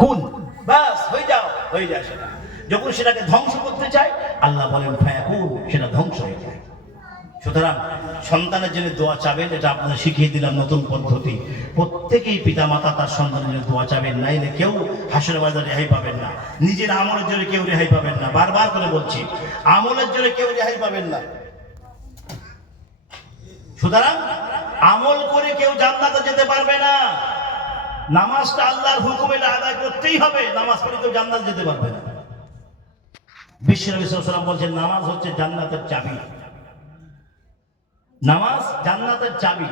কুন, বাস হয়ে যাও, হয়ে যায় সেটা। যখন সেটাকে ধ্বংস করতে চায় আল্লাহ বলেন ফায়াকুন, সেটা ধ্বংস হয়ে যায়। সুতরাং সন্তানের জন্য দোয়া চাবেন, এটা আপনাদের শিখিয়ে দিলাম নতুন পদ্ধতি। প্রত্যেকেই পিতামাতা তার সন্তানের জন্য দোয়া চাবেন, নাইলে কেউ হাসরের ময়দানে রেহাই পাবেন না। নিজের আমলের জন্য কেউ রেহাই পাবেন না, বারবার করে বলছি, আমলের জন্য কেউ রেহাই পাবেন না। সুতরাং আমল করে কেউ জান্নাতে যেতে পারবে না। নামাজটা আল্লাহর হুকুমে আদায় করতেই হবে, নামাজ পড়ে কেউ জান্নাতে যেতে পারবে না। বিশ্ব নবী সাল্লাল্লাহু আলাইহি ওয়াসাল্লাম বলছেন নামাজ হচ্ছে জান্নাতের চাবি। নামাজ জান্নাতের চাবি।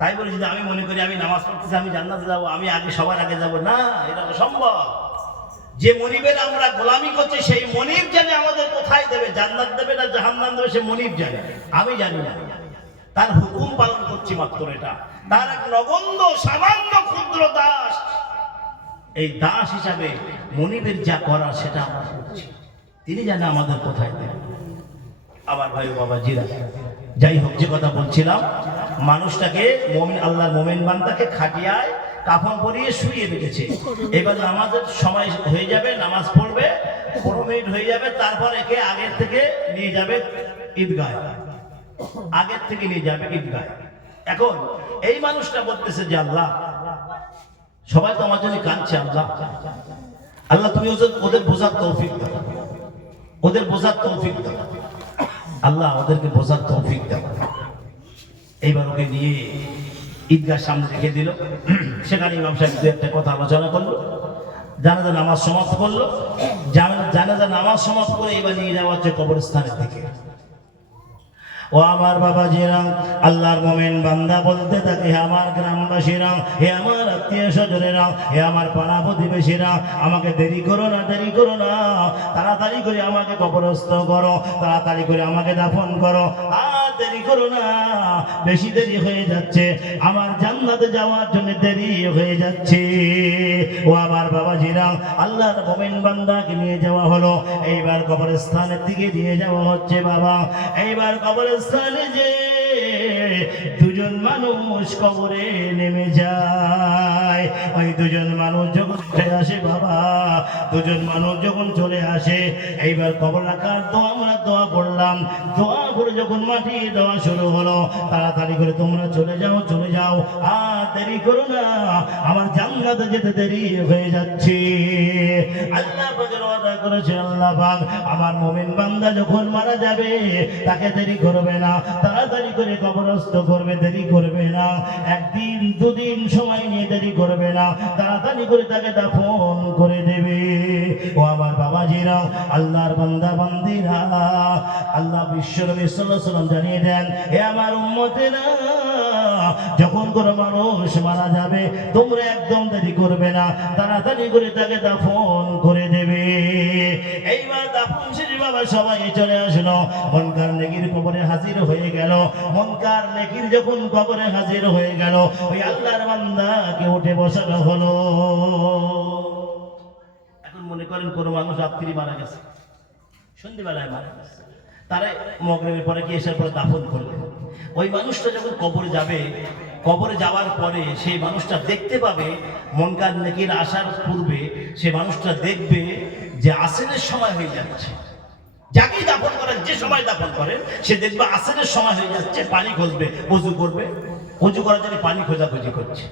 তাই বলে যদি আমি মনে করি আমি নামাজ পড়তেছি আমি জান্নাতে যাবো, আমি আগে সবার আগে যাব, না, এটা অসম্ভব। যে মনিবের আমরা গোলামি করছি সেই মনিব জানে আমাদের কোথায় দেবে, জান্নাত দেবে না জাহান্নাম দেবে, সে মনিব জানে, আমি জানি না। তার হুকুম পালন করছি মাত্র, এটা তার এক নগণ্য সামান্য ক্ষুদ্র দাস। এই দাস হিসাবে মনিবের যা করা সেটা আমরা করছি, তিনি জানে আমাদের কোথায় দেবে। আবার ভাই বাবা জিরা, যাই হোক, যে কথা বলছিলাম, মানুষটাকে মুমিন, আল্লাহর মুমিন বান্দাকে খাটিয়ায় কাফন পরিয়ে শুইয়ে রেখেছে। এবার নামাজের সময় হয়ে যাবে, নামাজ পড়বে, 15 মিনিট হয়ে যাবে, তারপর একে আগের থেকে নিয়ে যাবে ঈদগায়, আগের থেকে নিয়ে যাবে ঈদগায়। এখন এই মানুষটা বলতেছে যে আল্লাহ, সবাই তো আমার জন্য কাঁদছে, আল্লাহ আল্লাহ তুমি ওদের বোঝার তৌফিক দাও, ওদের বোঝার তৌফিক দাও, আল্লাহ ওদেরকে বোঝার তৌফিক দাও। এইবার ওকে নিয়ে ঈদগাহ সামনে রেখে দিল। সেখানে ইমাম সাহেব দু একটা কথা আলোচনা করলো, জানাজা নামাজ সমাপ্ত করলো। জানাজা নামাজ সমাপ্ত করে এবার নিয়ে যাওয়া হচ্ছে কবরস্থানের দিকে। ও আমার বাবাজিরা, আল্লাহর মুমিন বান্দা বলতে থাকে, হে আমার গ্রামবাসীরা, হে আমার আত্মীয় স্বজনেরা, হে আমার পাড়া প্রতিবেশীরা, আমাকে দেরি করো না, দেরি করো না, তাড়াতাড়ি করে আমাকে কবরস্থ করো, তাড়াতাড়ি করে আমাকে দাফন করো, আর দেরি করো না, বেশি দেরি হয়ে যাচ্ছে, আমার জান্নাতে যাওয়ার জন্য দেরি হয়ে যাচ্ছে। ও আমার বাবাজিরা, আল্লাহর মুমিন বান্দাকে নিয়ে যাওয়া হলো, এইবার কবরস্থানের দিকে নিয়ে যাওয়া হচ্ছে। বাবা, এইবার কবরস্থানে যে দুজন মানুষ কবরে নেমে যায়, ওই দুজন মানুষ যখন চলে আসে, বাবা দুজন মানুষ যখন চলে আসে, এইবার কবর রাখার দোয়া আমরা দোয়া করলাম, দোয়া করে যখন মাটি দেওয়া শুরু হলো, তাড়াতাড়ি করে তোমরা চলে যাও, চলে যাও, আর দেরি করো না, আমার জান্নাতে যেতে দেরি হয়ে যাচ্ছে। আল্লাহ পাকের ওয়াদা করেছে, আল্লাহ পাক আমার মুমিন বান্দা যখন মারা যাবে তাকে দেরি করবে না, তাড়াতাড়ি করে কবরস্থ করবে, দেরি করবে না, একদিন দুদিন সময় নিয়ে দেরি করবে না, তাড়াতাড়ি করে তাকে দাফন করে দেবে। ও আমার বাবাজিরা, আল্লাহর বান্দা বান্দিরা, আল্লাহ বিশ্ব নবী সাল্লাল্লাহু আলাইহি ওয়াসাল্লাম জানিয়ে দেন, হে আমার উম্মতেরা, যখন কোনো মানুষ মারা যাবে তোমরা একদম দেরি করবে না, তাড়াতাড়ি করে তাকে দাফন করে দেবে। এইবার দাফন শেষে বাবা সবাই চলে আসলো, মুনকার নেকির কবরে হাজির হয়ে গেল। মুনকার নেকির যখন কবরে হাজির হয়ে গেল, ওই আল্লাহর বান্দাকে উঠে বসানো হলো। এখন মনে করেন কোন মানুষ রাত্রি মারা গেছে, সন্ধ্যেবেলায় মারা গেছে, তারা মাগরিবের পরে কি এসার পরে দাফন করবে। ওই মানুষটা যখন কবরে যাবে, কবরে যাওয়ার পরে সেই মানুষটা দেখতে পাবে, মুনকার নেকির আসার পূর্বে সে মানুষটা দেখবে যে আসরের সময় হয়ে যাচ্ছে। যাকেই দাফন করেন, যে সময় দাফন করেন, সে দেখবে আসরের সময় হয়ে যাচ্ছে, পানি খুঁজবে, ওযু করবে, ওযু করার জন্য পানি খোঁজাখুঁজি করছে।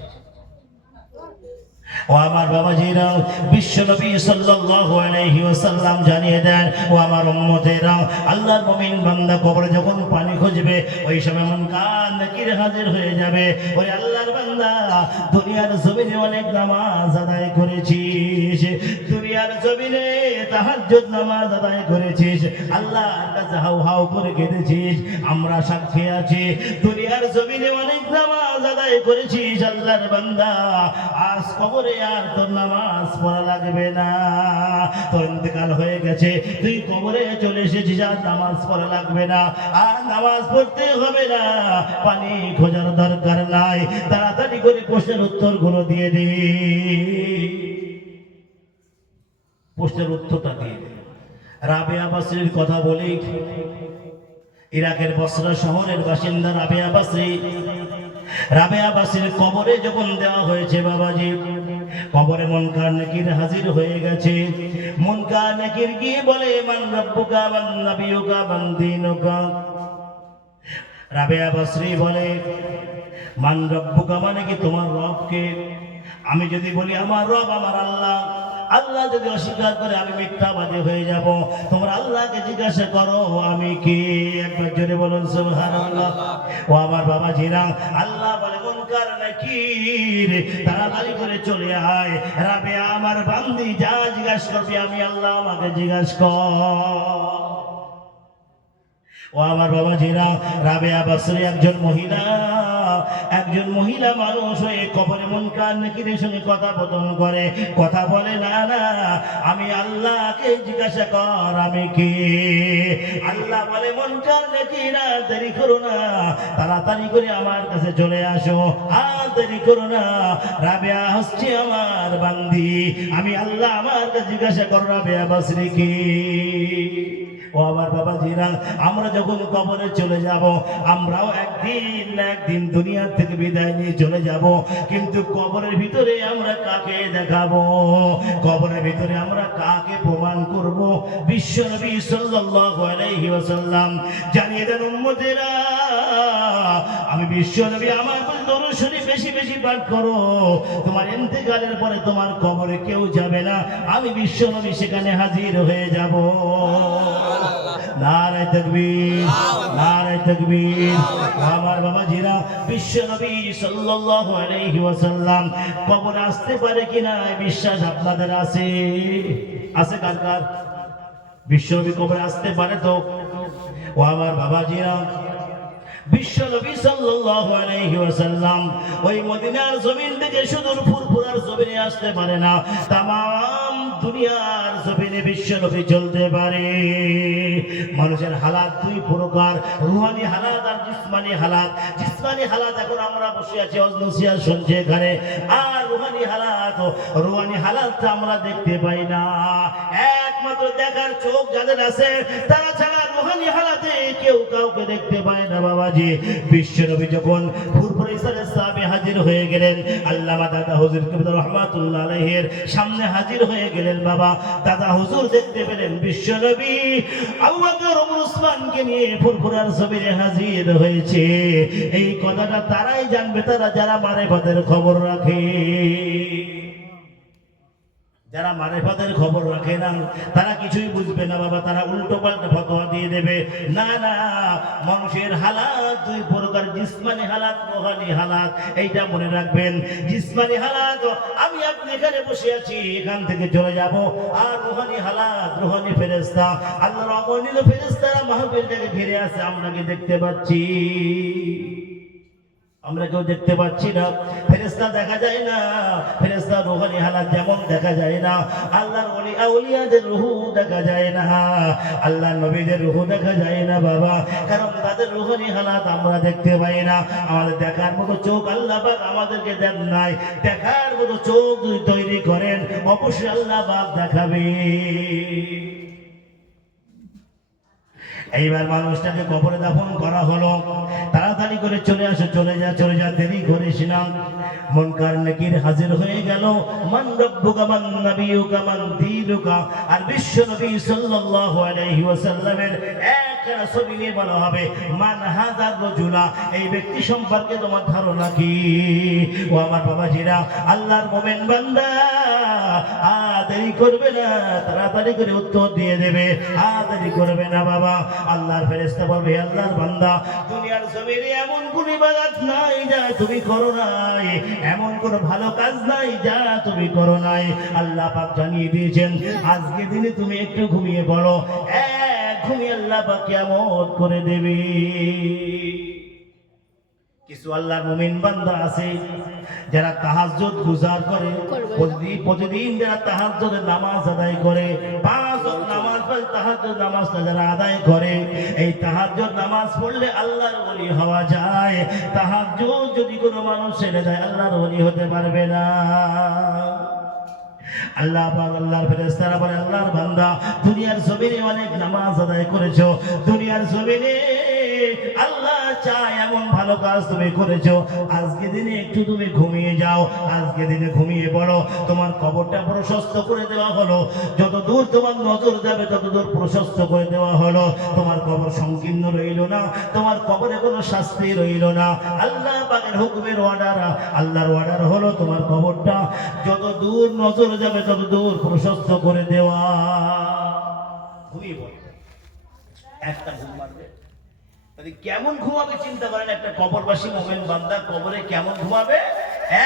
ও আমার বাবাজিরা, বিশ্ব নবী সাল্লাল্লাহু আলাইহি ওয়াসাল্লাম জানিয়ে দেন, ও আমার উম্মতেরা, আল্লাহর মুমিন বান্দা কবরে যখন পানি খুঁজবে, ওই সময় মুনকার নাকির হাজির হয়ে যাবে। ওই আল্লাহর বান্দা, দুনিয়ার জমিনে অনেক নামাজ আদায় করেছিস, দুনিয়ার জমিনে তাহাজ্জুদ নামাজ আদায় করেছিস, আল্লাহর কাছে হাউ হাউ করে কেঁদেছিস, আমরা সাক্ষী আছি, দুনিয়ার জমিনে অনেক নামাজ আদায় করেছিস। আল্লাহর বান্দা, আজ কবরে আর তোর নামাজ পড়া লাগবে না, তোর ইন্তেকাল হয়ে গেছে, তুই কবরে চলে এসেছিস, আর নামাজ পড়া লাগবে না, আর নামাজ পড়তে হবে না, পানি খোঁজার দরকার নাই, তাড়াতাড়ি করে প্রশ্নের উত্তর গুলো দিয়ে দি, প্রশ্নের উত্তরটা দিয়ে দি। রাবেয়া বাসরীর কথা বলি, ইরাকের বসরা শহরের বাসিন্দা রাবেয়া বাসরী। রাবেয়া বাসরীর কবরে যখন দেওয়া হয়েছে বাবাজি, কবরে মুনকার নাকির হাজির হয়ে গেছে। মুনকার নাকির গিয়ে বলে, মান রাব্বুকা মান নাবিয়ুকা মান দীনুকা। রাবেয়া বসরি বলে, মান রাব্বুকা মানে কি তোমার রব কে? আমি যদি বলি আমার রব আমার আল্লাহ, আল্লাহ যদি অস্বীকার করে আমি মিথ্যাবাদী হয়ে যাব। তোমরা আল্লাহকে জিজ্ঞাসা করো আমি কি। একবার জোরে বলুন সুবহানাল্লাহ। ও আমার বাবাজিরা, আল্লাহ বলে মুনকার নাকির তাড়াতাড়ি করে চলে আয়। রাবেয়া আমার বান্দি, যা জিজ্ঞাসা করবি আমি আল্লাহ, আমাকে জিজ্ঞাসা কর। ও আমার বাবাজিরা, রাবেয়া বসরি একজন মহিলা মানুষ হয়ে কবরে মুনকার নাকিরের সঙ্গে কথোপকথন করে। কথা বলে, না না আমি আল্লাহকে জিজ্ঞাসা কর আমি কি। আল্লাহ বলে, মুনকার নাকিরা দেরি করো না, তাড়াতাড়ি করে আমার কাছে চলে আসো, আর দেরি করো না। রাবেয়া হচ্ছে আমার বান্দি, আমি আল্লাহ, আমার কাছে জিজ্ঞাসা কর রাবেয়া বসরি কি। ও আমার বাবাজিরা, আমরা যখন কবরে চলে যাব, আমরাও একদিন না একদিন দুনিয়া থেকে বিদায় নিয়ে চলে যাব। কিন্তু কবরের ভিতরে আমরা কাকে দেখাবো? কবরের ভিতরে আমরা কাকে প্রমাণ করব? বিশ্বনবী সাল্লাল্লাহু আলাইহি ওয়াসাল্লাম জানিয়ে দেন, উম্মতেরা আমি বিশ্বনবী, আমার দরুদ শরীফ বেশি বেশি পাঠ করো। তোমার ইন্তেকালের পরে তোমার কবরে কেউ যাবে না, আমি বিশ্বনবী সেখানে হাজির হয়ে যাব। নারে তাকবীর, নারে তাকবীর। আমার বাবাজিরা, বিশ্বনবী সাল্লাল্লাহু আলাইহি ওয়াসাল্লাম কবরে আসতে পারে কিনা বিশ্বাস আপনাদের আছে? আছে কার কার? বিশ্বনবী কবরে আসতে পারে তো? ও আমার বাবাজিরা, বিশ্বনবী সাল্লাল্লাহু আলাইহি ওয়াসাল্লাম ওই মদিনার জমিন থেকে সুদূর ফুরফুরার জমিনে আসতে পারে না, তামাম দুনিয়ার জমিনে বিশ্বনবী চলতে পারে। মানুষের হালাত দুই প্রকার, রুহানি হালাত আর জিসমানি হালাত। জিসমানি হালাত এখন আমরা বসে আছি অজনসিয়া শুনছি এখানে, আর রুহানি হালাত আমরা দেখতে পাই না। একমাত্র দেখার চোখ যাদের আছে, তারা ছাড়া রুহানি হালাতে কেউ কাউকে দেখতে পায় না। বাবাজি, বিশ্বনবী যখন ফুরফুরা ইসরার সাহাবী হাজির হয়ে গেলেন, আল্লামা দাদা হুজুর কিবলা রাহমাতুল্লাহ আলাইহির সামনে হাজির হয়ে গেলেন। বাবা দাদা হুজুর দেখতে পেলেন বিশ্বনবী আবু বকর ওমর ওসমানকে নিয়ে ফুরফুরার জমিনে হাজির হয়েছে। এই কথাটা তারাই জানবে, তারা যারা মারেফাতের খবর রাখে। যারা মারেফাতের খবর রাখে না, তারা কিছুই বুঝবে না বাবা, তারা উল্টো পাল্টা ফতোয়া দিয়ে দেবে। না না, মানুষের হালাত দুই প্রকার, জিসমানি হালাত, রুহানি হালাত। এইটা মনে রাখবেন। জিসমানি হালাত আমি আপনি এখানে বসে আছি, এখান থেকে চলে যাব। আর রুহানি হালাত, রুহানি ফেরেশতা, আল্লাহর অগণিত ফেরেশতারা মাহফিলটাকে ঘিরে আছে, আমরা কি দেখতে পাচ্ছি? আমরা কেউ দেখতে পাচ্ছি না। ফেরেশতা দেখা যায় না, ফেরেশতা রুহানি হালাত যেমন দেখা যায় না, আল্লাহর ওলি আউলিয়াদের রূহ দেখা যায় না, আল্লাহর নবীদের রূহ দেখা যায় না বাবা, কারণ তাদের রুহানি হালাত আমরা দেখতে পাই না। আমাদের দেখার মতো চোখ আল্লাহ পাক আমাদেরকে দেন নাই। দেখার মতো চোখ যদি তৈরি করেন, অবশ্যই আল্লাহ পাক দেখাবে। এইবার মানুষটাকে কবরে দাফন করা হলো, তাড়াতাড়ি করে চলে আসো, চলে যা, দেরি করিস না। মুনকার নাকির হাজির হয়ে গেল। মান রাব্বুকা মান নাবিয়ুকা মান দীনুকা। আর বিশ্বনবী সাল্লাল্লাহু আলাইহি ওয়াসাল্লামের একখানা ছবি নিয়ে বলা হবে, মান হাযার রাজুলা, এই ব্যক্তি সম্পর্কে তোমার ধারণা কি? ও আমার বাবাজিরা, আল্লাহর মুমিন বান্দা দেরি করবে না, তাড়াতাড়ি করে উত্তর দিয়ে দেবে। দেরি করবে না বাবা। আল্লাহর ফেরেশতা বলবে, আল্লাহর বান্দা, দুনিয়ার জমিনে এমন কোন ইবাদত নাই যা তুমি করো নাই, এমন কোন ভালো কাজ নাই যা তুমি করো নাই। আল্লাহ পাক জানিয়ে দিয়েছেন, আজকে দিনে তুমি একটু ঘুমিয়ে পড়ো, ঘুমিয়ে আল্লাহ পাক কিয়ামত করে দেবে। কিছু আল্লাহর মুমিন বান্দা আছে যারা তাহাজ্জুদ গুজার করে, প্রতিদিন যারা তাহাজ্জুদের নামাজ আদায় করে, 5 ওয়াক্ত নামাজ পড়ে, তাহাজ্জুদ নামাজটা যারা আদায় করে, এই তাহাজ্জুদ নামাজ পড়লে আল্লাহর ওলি হওয়া যায়। তাহাজ্জুদ যদি কোনো মানুষ ছেড়ে দেয়, আল্লাহর ওলি হতে পারবে না। আল্লাহ পাক আল্লাহর ফেরেশতারা বলে আল্লাহর বান্দা দুনিয়ার জমিনে অনেক নামাজ আদায় করেছো, দুনিয়ার জমিনে আল্লাহ চায় এমন ভালো কাজ তুমি করেছো, আজকে দিনে একটু তুমি ঘুমিয়ে যাও, আজকে দিনে ঘুমিয়ে পড়ো, তোমার কবরটা প্রশস্ত করে দেওয়া হলো, যত দূর তোমার নজর যাবে তত দূর প্রশস্ত করে দেওয়া হলো, তোমার কবর সংকীর্ণ রইল না, তোমার কবরে কোনো শাস্তি রইল না। আল্লাহ পাকের হুকুমের অর্ডার, আল্লাহর অর্ডার হলো তোমার কবরটা যত দূর নজর যাবে তত দূর প্রশস্ত করে দেওয়া। ঘুমিয়ে পড়ো, একটা ঘুম মারবে, কেমন ঘুমাবে চিন্তা করেন, একটা কবরবাসী মোমেন বান্দা কবরে কেমন ঘুমাবে,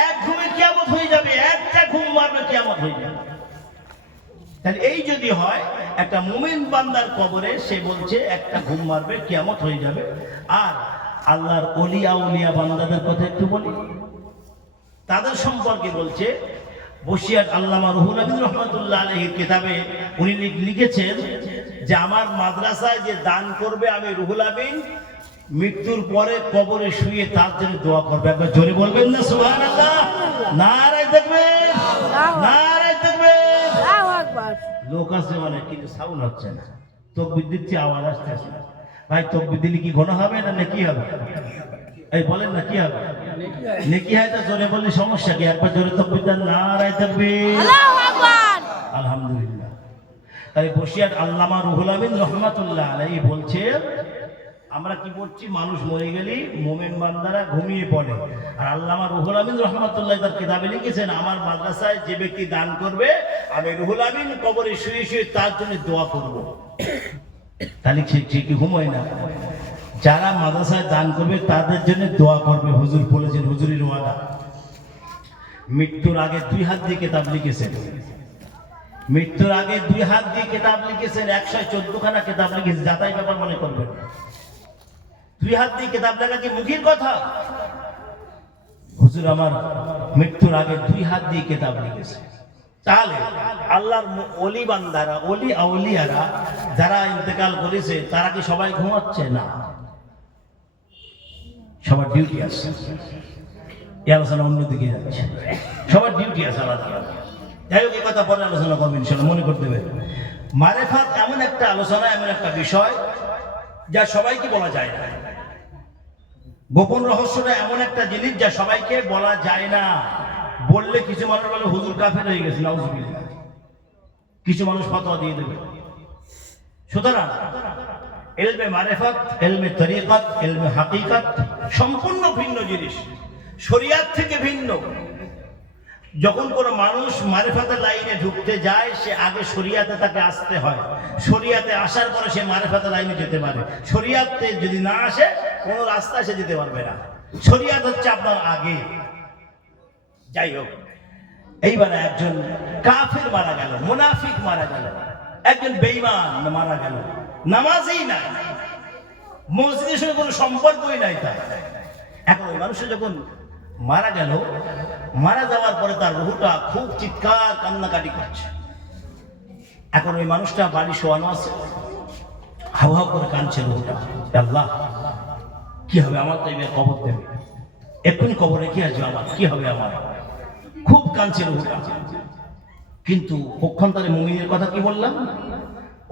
এক ঘুমে কিয়ামত হয়ে যাবে, একটা ঘুম মারবে কিয়ামত হয়ে যাবে। তাহলে এই যদি হয় একটা মোমেন বান্দার কবরে সে বলছে একটা ঘুম মারবে কিয়ামত হয়ে যাবে। আর আল্লাহর ওলিয়া উলিয়া বান্দাদের কথা একটু বলি, তাদের সম্পর্কে বলছে বসিয়াত আল্লামা রুহুল আমিন রহমাতুল্লাহ আলাইহির কিতাবে উনি লিখেছেন যে আমার মাদ্রাসায় যে দান করবে আমি রুহুল আমিন মৃত্যুর পরে কবরে শুয়ে তার জন্য দোয়া করবে। একবার জোরে বলবেন না সুবহানাল্লাহ, নারায়ে তাকবীর, নারায়ে তাকবীর। আল্লাহু আকবার। লোক আছে অনেক কিন্তু সাউন্ড হচ্ছে না, তাকবীর দিচ্ছে আওয়াজ আসছে না। ভাই তাকবীর দিলে কি গুনাহ হবে না নেকি হবে? এই বলেন না কি হবে? নেকি হয়। তো জোরে বললে সমস্যা কি? একবার জোরে তাকবীর দেন, নারায়ে তাকবীর, আল্লাহু আকবার, আলহামদুলিল্লাহ। তাই বসিয়াত আল্লামা রুহুল আমিন রহমাতুল্লাহ আলাইহি বলছে আমরা কি বলছি, মানুষ মরে গেলেই মোমেন বান্দারা ঘুমিয়ে পড়ে। আর আল্লামা রুহুল আমিন রহমাতুল্লাহ তার কিতাবে লিখেছেন আমার মাদ্রাসায় যে ব্যক্তি দান করবে আমি রুহুল আমিন কবরে শুয়ে শুয়ে তার জন্য দোয়া করব। তাহলে সে কি ঘুমোয় না? যারা মাদ্রাসায় দান করবে তাদের জন্য দোয়া করবে, হুজুর বলেছেন, হুজুরের ওয়াদা। মৃত্যুর আগে 2 হাত দিয়ে কিতাব লিখেছেন, মৃত্যুর আগে 2 হাত দিয়ে কিতাব লিখেছেন, 114 খানা কিতাব লিখেছেন, যাতাই ব্যাপার মনে করবেন। 2 হাত দিয়ে কিতাব লেখা কি মুখের কথা? হুজুর আমার মৃত্যুর আগে 2 হাত দিয়ে কিতাব লিখেছে। তাহলে আল্লাহর ওলি বান্দারা, ওলি আউলিয়ারা যারা ইন্তেকাল করেছে তারা কি সবাই ঘুমাচ্ছে না? সবার ডিউটি আছে। এই আলোচনা অন্যদিকে যাচ্ছে, সবার ডিউটি আছে আলাদা আলাদা। যাই হোক, এই কথা পরে আলোচনা করবেন ইনশাআল্লাহ, মনে করতে হবে। মারেফাত এমন একটা আলোচনা, এমন একটা বিষয় যা সবাইকে বলা যায় না। গোপন রহস্যটা এমন একটা জিনিস যা সবাইকে বলা যায় না। বললে কিছু মানুষ বলে হুজুর কাফের হয়ে গেছে, নাউজুবিল্লাহ, কিছু মানুষ ফতোয়া দিয়ে দেবে। সুতরাং ইলমে মারেফাত, ইলমে তরিকাত, ইলমে হাকিকাত সম্পূর্ণ ভিন্ন জিনিস, শরিয়াত থেকে ভিন্ন। যখন কোনো মানুষ মারেফাতের লাইনে ঢুকতে যায় সে আগে শরিয়াতে তাকে আসতে হয়, শরিয়াতে আসার পরে সে মারেফাতের লাইনে যেতে পারে। শরিয়াতে যদি না আসে কোনো রাস্তায় সে যেতে পারবে না। শরিয়াত হচ্ছে আপনার আগে। যাই হোক, এইবারে একজন কাফের মারা গেল, মুনাফিক মারা গেল, একজন বেঈমান মারা গেল, নামাজই নাই, মসজিদের সঙ্গে কোনো সম্পর্কই নাই তার। এখন ওই মানুষটা যখন মারা গেল, মারা যাওয়ার পরে তার রুহটা খুব চিৎকার কান্নাকাটি করছে। এখন ওই মানুষটা বাড়ি শোয়ানো আছে, হাওয়া করে কাঁদছে রুহটা, আল্লাহ কি হবে আমার, তো এবার কবর দেবে, এক্ষুনি কবর রেখে আসবে, আমার কি হবে, আমার খুব কাঁদছে রুহটা। কিন্তু পক্ষান্তরে মুমিনের কথা কি বললাম,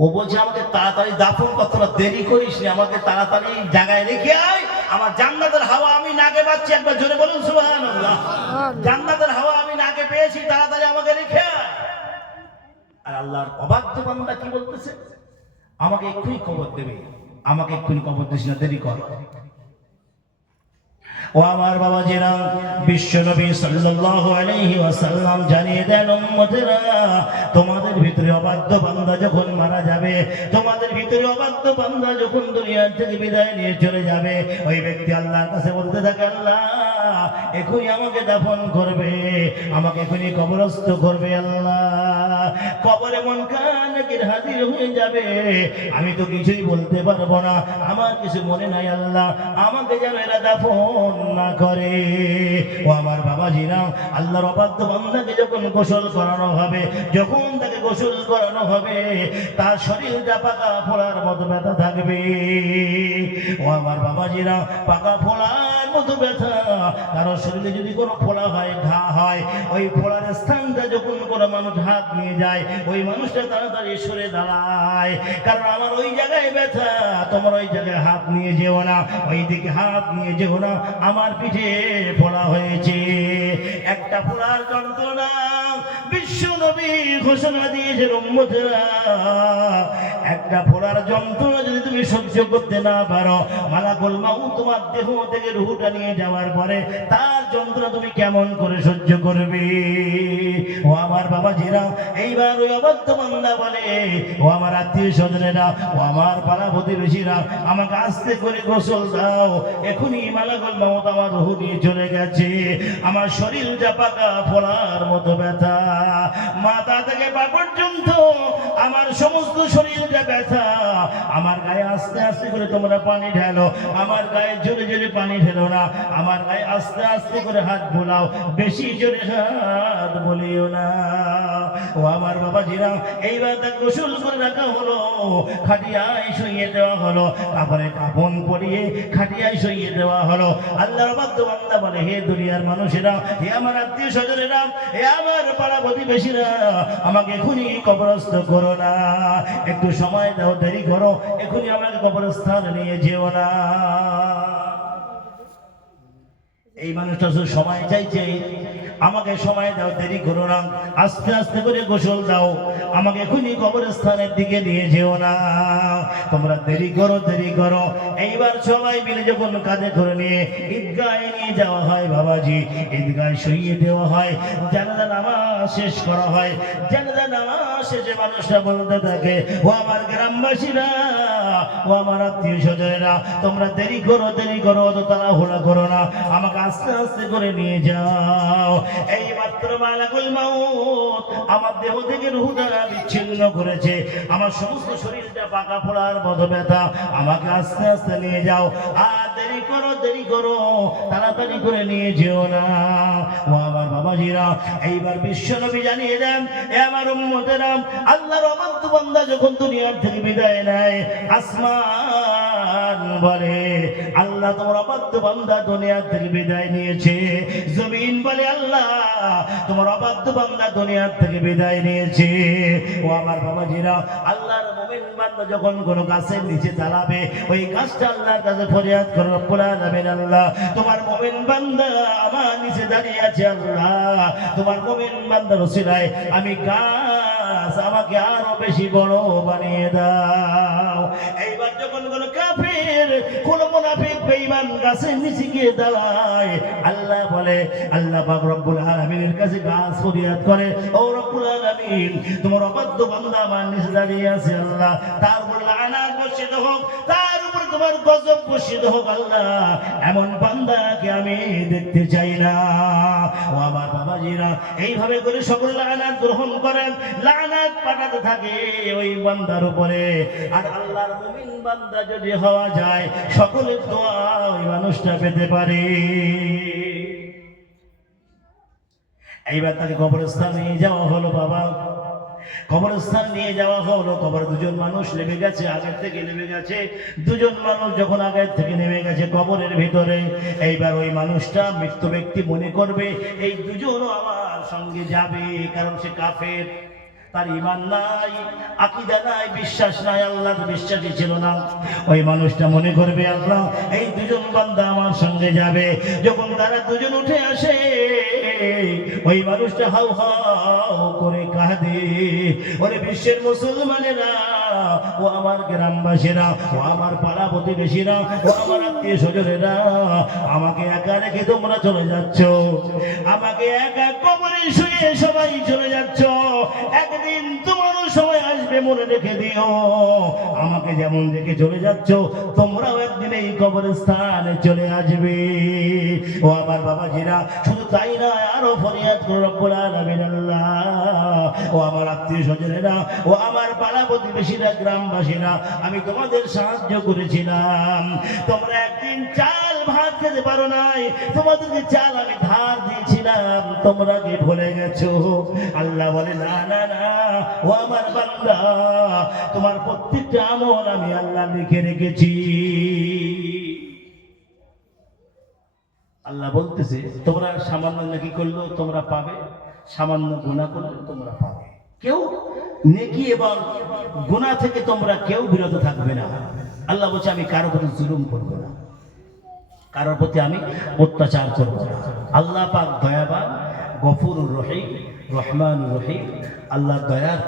ও বলছে আমাকে তাড়াতাড়ি দাফন করতে, দেরি করিস নি, আমাকে তাড়াতাড়ি জায়গায় রেখে আয়, আমার জান্নাতের হাওয়া আমি নাকে পাচ্ছি। একবার জোরে বলুন সুবহানাল্লাহ। জান্নাতের হাওয়া আমি নাকে পেয়েছি, তাড়াতাড়ি আমাকে রেখে আয়। আর আল্লাহর অবাধ্য বান্দা কি বলতেছে, আমাকে এক্ষুনি কবর দেবে, আমাকে এক্ষুনি কবর দিস না, দেরি কর। ও আমার বাবাজিরা, বিশ্বনবী সাল্লাল্লাহু আলাইহি ওয়াসাল্লাম জানিয়ে দেন উম্মতেরা, তোমাদের ভিতরে অবাধ্য বান্দা যখন মারা যাবে, তোমাদের ভিতরে অবাধ্য বান্দা যখন দুনিয়া থেকে বিদায় নিয়ে চলে যাবে, ওই ব্যক্তি আল্লাহর কাছে বলতে থাকে, আল্লাহ এখনই আমাকে দাফন করবে, আমাকে এখনই কবরস্থ করবে। আল্লাহ কবরে মুনকার হাজির হয়ে যাবে, আমি তো কিছুই বলতে পারবো না, আমার কিছু মনে নাই, আল্লাহ আমাকে যেন এরা দাফন না করে। ও আমার বাবাজিরা, আল্লাহর অবাধ্য বান্দাকে যখন গোসল করানো হবে, যখন তাকে গোসল করানো হবে, তার শরীরটা পাকা ফোড়ার মতো ব্যথা থাকবে। ও আমার বাবাজিরা, পাকা ফোড়ার মতো ব্যথা। কারো শরীরে যদি কোনো ফোড়া হয়, ঘা হয়, ওই ফোড়ার স্থানটা যখন কোনো মানুষ হাত নিয়ে যায়, ওই মানুষটা তাড়াতাড়ি সরে দাঁড়ায়, কারণ আমার ওই জায়গায় ব্যথা। তোমার ওই জায়গায় হাত নিয়ে যেও না, ওই দিকে হাত নিয়ে যেও না, আমার পিঠে ফোড়া হয়েছে। একটা ফোড়ার যন্ত্রণা বিশ্ব নবী ঘোষণা দিয়েছে, উম্মতেরা, একটা ফোড়ার যন্ত্রণা যদি তুমি সহ্য করতে না পারো, মালাকুল মাউত তোমার দেহ থেকে রূহটা নিয়ে যাওয়ার পরে তার যন্ত্রণা তুমি কেমন করে সহ্য করবে? ও আমার বাবাজিরা, এইবার ওই অবাধ্য বান্দা বলে, ও আমার আত্মীয় স্বজনেরা, ও আমার পাড়া প্রতিবেশীরা, আমাকে আস্তে করে গোসল দাও, এখনই মালাকুল মাউত আমার রূহ নিয়ে চলে গেছে। আমার শরীরটা পাকা ফোড়ার মতো ব্যথা, মাথা থেকে পা পর্যন্ত আমার সমস্ত শরীরটা ব্যথা। আমার গায়ে আস্তে আস্তে করে তোমরা পানি ঢালো, আমার গায়ে জোরে জোরে পানি ঢেলো না, আমার গায়ে আস্তে আস্তে করে হাত বোলাও, বেশি জোরে হাত বলিও না। ও আমার বাবাজিরা, এইবার তাকে গোসল করে রাখা হলো, খাটিয়ায় শুইয়ে দেওয়া হলো, তারপরে কাফন পরিয়ে খাটিয়ায় শুইয়ে দেওয়া হলো। আল্লাহর বাধ্য বান্দা বলে, হে দুনিয়ার মানুষেরা, হে আমার আত্মীয় স্বজনেরা, হে আমার পাড়া প্রতিবেশীরা, আমাকে এখনই কবরস্থ করো না, একটু সময় দাও, দেরি করো, এখনই আমাকে কবরস্থানে নিয়ে যেও না। এই মানুষটা শুধু সময় চাইছে, আমাকে সময় দাও, দেরি করো না, আস্তে আস্তে করে গোসল দাও, আমাকে এখনই কবরস্থানের দিকে নিয়ে যেও না, তোমরা দেরি করো, দেরি করো। এইবার সবাই মিলে যখন কাঁধে করে নিয়ে ঈদগাহে নিয়ে যাওয়া হয়, বাবাজি ঈদগাহে শুইয়ে দেওয়া হয়, জানাজা নামাজ শেষ করা হয়। জানাজা নামাজ শেষে মানুষটা বলতে থাকে, ও আমার গ্রামবাসীরা, ও আমার আত্মীয় স্বজনেরা, তোমরা দেরি করো, দেরি করো, অত তাড়াহুড়া করো না, আমাকে আস্তে আস্তে করে নিয়ে যাও। এই মাত্র মালাকুল মাউত আমার দেহ থেকে রূহটা বিচ্ছিন্ন করেছে, আমার সমস্ত শরীরটা পাকা ফোড়ার মতো ব্যথা, আমাকে আস্তে আস্তে নিয়ে যাও, আর দেরি করো, দেরি করো, তাড়াতাড়ি করে নিয়ে যেও না। ও আমার বাবাজিরা, এইবার বিশ্ব নবী জানিয়ে দেন, এ আমার উম্মতেরা, আল্লাহর অবাধ্য বান্দা যখন দুনিয়ার থেকে বিদায় নেয়, আসমান বলে, আল্লাহ তোমার অবাধ্য বান্দা দুনিয়ার থেকে বিদায় নিয়েছে। জমিন বলে, আল্লাহ তোমার অবাধ্য বান্দা দুনিয়ার থেকে বিদায় নিয়েছে। ও আমার বাবাজিরা, আল্লাহর মুমিন বান্দা যখন কোনো গাছের নিচে দাঁড়াবে, ওই গাছটা আল্লাহর কাছে ফরিয়াদ করে, রব্বুল আলামিন, আল্লাহ তোমার মুমিন বান্দা আমার নিচে দাঁড়িয়ে আছে, আল্লাহ তোমার মুমিন বান্দার ওসিলায় আমি গাছ, আমাকে আরো বেশি বড় বানিয়ে দাও। এইবার যখন কোনো কাফের, কোন মুনাফিক বেঈমান গাছের নিচে গিয়ে দাঁড়ায়, আল্লাহ বলে, আল্লাহ পাক রব্বুল আলামিনের কাছে গাছ ফরিয়াদ করে, ও রব্বুল আলামিন তোমার অবাধ্য বান্দা আমার নিচে দাঁড়িয়ে আছে, আল্লাহ তার উপর লানাত বর্ষিত হোক, তার উপর তোমার গজব বর্ষিত হোক, আল্লাহ এমন বান্দাকে আমি দেখতে চাই না। ও আমার বাবাজিরা, এইভাবে করে সকল লানাত গ্রহণ করেন, লানাত পাঠাতে থাকে ওই বান্দার উপরে। আর আল্লাহর মুমিন বান্দা যদি হওয়া যায়, সকলের দোয়া ওই মানুষটা পেতে পারে। এইবার তাকে কবরস্থান নিয়ে যাওয়া হলো, বাবা কবরস্থান নিয়ে যাওয়া হলো। কবর দুজন মানুষ নেমে গেছে, আগের থেকে নেমে গেছে, দুজন মানুষ যখন আগের থেকে নেমে গেছে কবরের ভিতরে, এইবার ওই মানুষটা মৃত্যু ব্যক্তি মনে করবে এই দুজনও আমার সঙ্গে যাবে, কারণ সে কাফের, তার ঈমান নাই, আকীদা নাই, বিশ্বাস নাই, আল্লাহ তো বিশ্বাসী ছিল না। ওই মানুষটা মনে করবে, আল্লাহ এই দুজন বান্দা আমার সঙ্গে যাবে। যখন তারা দুজন উঠে আসে, ওই মানুষটা হাউ হাউ করে কাঁদে। ওরে বিশ্বের মুসলমানেরা, ও আমার গ্রামবাসীরা, ও আমার পাড়া প্রতিবেশীরা, ও আমার আত্মীয় স্বজনেরা, আমাকে একা রেখে তোমরা চলে যাচ্ছ, আমাকে একা কবরে শুয়ে সবাই চলে যাচ্ছ। একদিন তোমারও সময় আসবে, মনে রেখে দিও, আমাকে যেমন রেখে চলে যাচ্ছ, তোমরাও একদিন এই কবরস্থানে চলে আসবে। ও আমার বাবাজিরা, শুধু তাই না, আরো ফরিয়াদ করো, রব্বুল আলামিন, আল্লাহ ও আমার আত্মীয় স্বজনেরা, ও আমার পাড়া প্রতিবেশীরা, গ্রামবাসীরা, আমি তোমাদের সাহায্য করেছিলাম, তোমরা একদিন চাল ভাত খেতে পারো নাই, তোমাদেরকে চাল আমি ধার দিয়েছিলাম, তোমরা কি ভুলে গেছো? আল্লাহ বলে, না না না, ও আমার বান্দা, তোমার প্রত্যেকটা আমল আমি আল্লাহ লিখে রেখেছি। আল্লাহ বলতেছে তোমরা সামান্য নেকি করলেও তোমরা পাবে, সামান্য গুনাহ করলেও তোমরা পাবে। কেউ নেকি এবং গুনাহ থেকে তোমরা কেউ বিরত থাকবে না। আল্লাহ বলছে আমি কারোর প্রতি জুলুম করবো না, কারোর প্রতি আমি অত্যাচার করব না। আল্লাহ পাক দয়াবান, গফুরুর রহিম, রহমানুর রহিম। আল্লাহ দয়ার